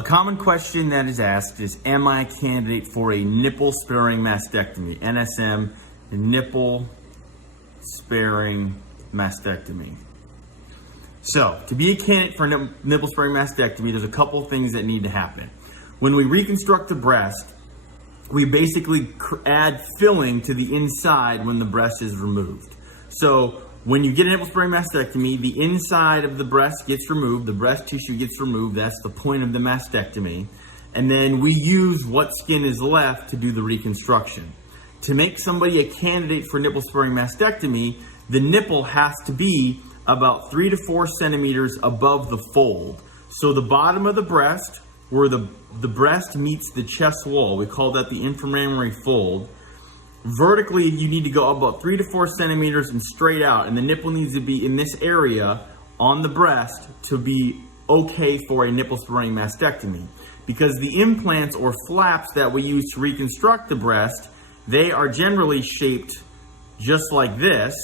A common question that is asked is, am I a candidate for a nipple sparing mastectomy? NSM, nipple sparing mastectomy. So, to be a candidate for a nipple sparing mastectomy, there's a couple things that need to happen. When we reconstruct the breast, we basically add filling to the inside when the breast is removed. So, when you get a nipple sparing mastectomy, the inside of the breast gets removed, the breast tissue gets removed, that's the point of the mastectomy, and then we use what skin is left to do the reconstruction. To make somebody a candidate for nipple sparing mastectomy, the nipple has to be about 3 to 4 centimeters above the fold. So the bottom of the breast, where the breast meets the chest wall, we call that the inframammary fold. Vertically, you need to go about 3 to 4 centimeters and straight out, and the nipple needs to be in this area on the breast to be okay for a nipple sparing mastectomy. Because the implants or flaps that we use to reconstruct the breast, they are generally shaped just like this,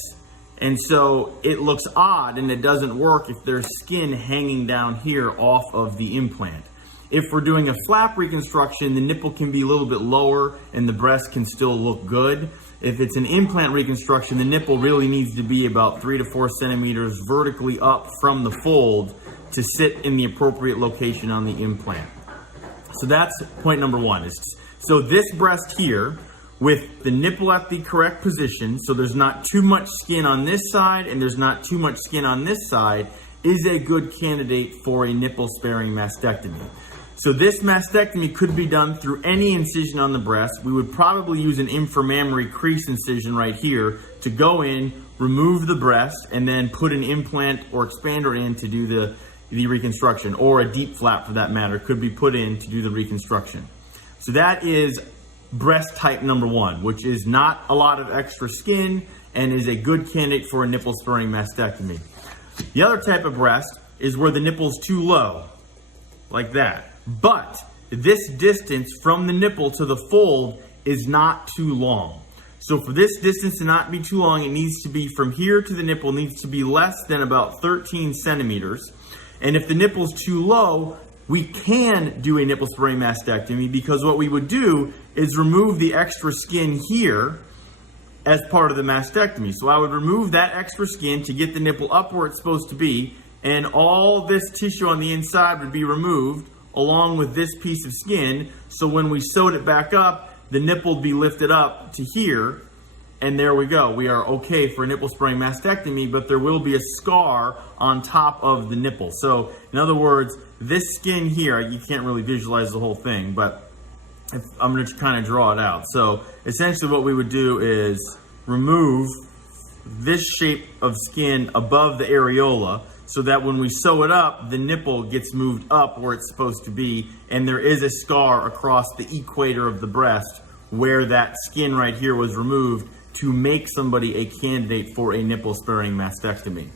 and so it looks odd and it doesn't work if there's skin hanging down here off of the implant. If we're doing a flap reconstruction, the nipple can be a little bit lower and the breast can still look good. If it's an implant reconstruction, the nipple really needs to be about 3 to 4 centimeters vertically up from the fold to sit in the appropriate location on the implant. So that's point number one. So this breast here, with the nipple at the correct position, so there's not too much skin on this side and there's not too much skin on this side, is a good candidate for a nipple sparing mastectomy. So this mastectomy could be done through any incision on the breast. We would probably use an inframammary crease incision right here to go in, remove the breast, and then put an implant or expander in to do the reconstruction, or a deep flap for that matter could be put in to do the reconstruction. So that is breast type number one, which is not a lot of extra skin and is a good candidate for a nipple sparing mastectomy. The other type of breast is where the nipple's too low, like that. But this distance from the nipple to the fold is not too long. So for this distance to not be too long, it needs to be from here to the nipple needs to be less than about 13 centimeters. And if the nipple's too low, we can do a nipple sparing mastectomy, because what we would do is remove the extra skin here as part of the mastectomy. So I would remove that extra skin to get the nipple up where it's supposed to be, and all this tissue on the inside would be removed along with this piece of skin. So when we sewed it back up, the nipple would be lifted up to here, and there we go. We are okay for a nipple sparing mastectomy, but there will be a scar on top of the nipple. So in other words, this skin here, you can't really visualize the whole thing, but I'm going to kind of draw it out. So essentially what we would do is remove this shape of skin above the areola, so that when we sew it up, the nipple gets moved up where it's supposed to be, and there is a scar across the equator of the breast where that skin right here was removed to make somebody a candidate for a nipple sparing mastectomy.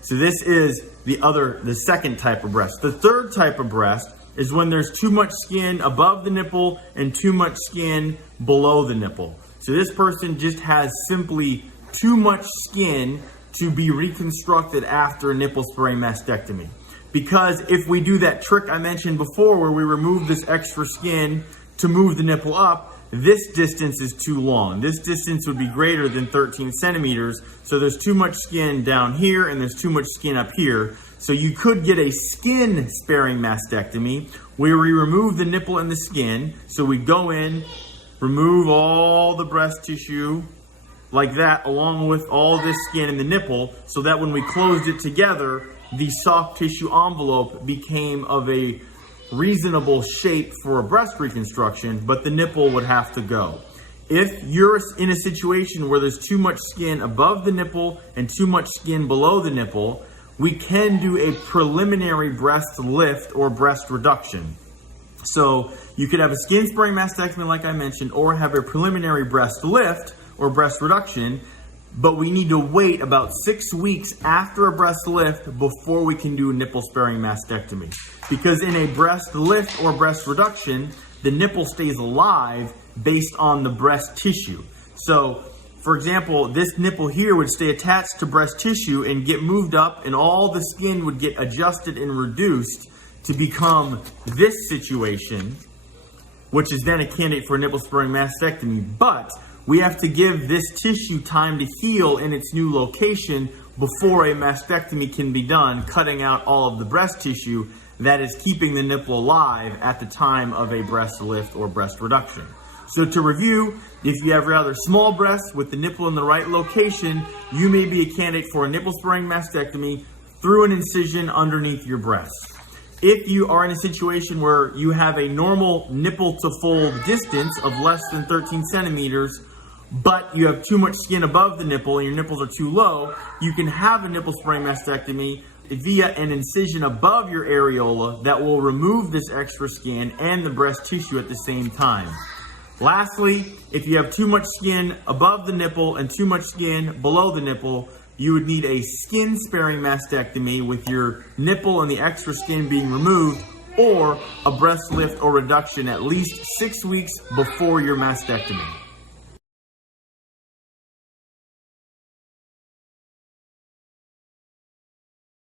So this is the second type of breast. The third type of breast is when there's too much skin above the nipple and too much skin below the nipple. So this person just has simply too much skin to be reconstructed after a nipple sparing mastectomy. Because if we do that trick I mentioned before where we remove this extra skin to move the nipple up, this distance is too long. This distance would be greater than 13 centimeters, so there's too much skin down here and there's too much skin up here. So you could get a skin sparing mastectomy where we remove the nipple and the skin. So we go in, remove all the breast tissue like that, along with all this skin in the nipple, so that when we closed it together, the soft tissue envelope became of a reasonable shape for a breast reconstruction, but the nipple would have to go. If you're in a situation where there's too much skin above the nipple and too much skin below the nipple, we can do a preliminary breast lift or breast reduction. So you could have a skin sparing mastectomy like I mentioned, or have a preliminary breast lift or breast reduction, but we need to wait about 6 weeks after a breast lift before we can do a nipple sparing mastectomy. Because in a breast lift or breast reduction, the nipple stays alive based on the breast tissue. So, for example, this nipple here would stay attached to breast tissue and get moved up, and all the skin would get adjusted and reduced to become this situation, which is then a candidate for a nipple-sparing mastectomy. But we have to give this tissue time to heal in its new location before a mastectomy can be done, cutting out all of the breast tissue that is keeping the nipple alive at the time of a breast lift or breast reduction. So to review, if you have rather small breasts with the nipple in the right location, you may be a candidate for a nipple-sparing mastectomy through an incision underneath your breast. If you are in a situation where you have a normal nipple to fold distance of less than 13 centimeters, but you have too much skin above the nipple and your nipples are too low, you can have a nipple-sparing mastectomy via an incision above your areola that will remove this extra skin and the breast tissue at the same time. Lastly, if you have too much skin above the nipple and too much skin below the nipple, you would need a skin-sparing mastectomy with your nipple and the extra skin being removed, or a breast lift or reduction at least 6 weeks before your mastectomy.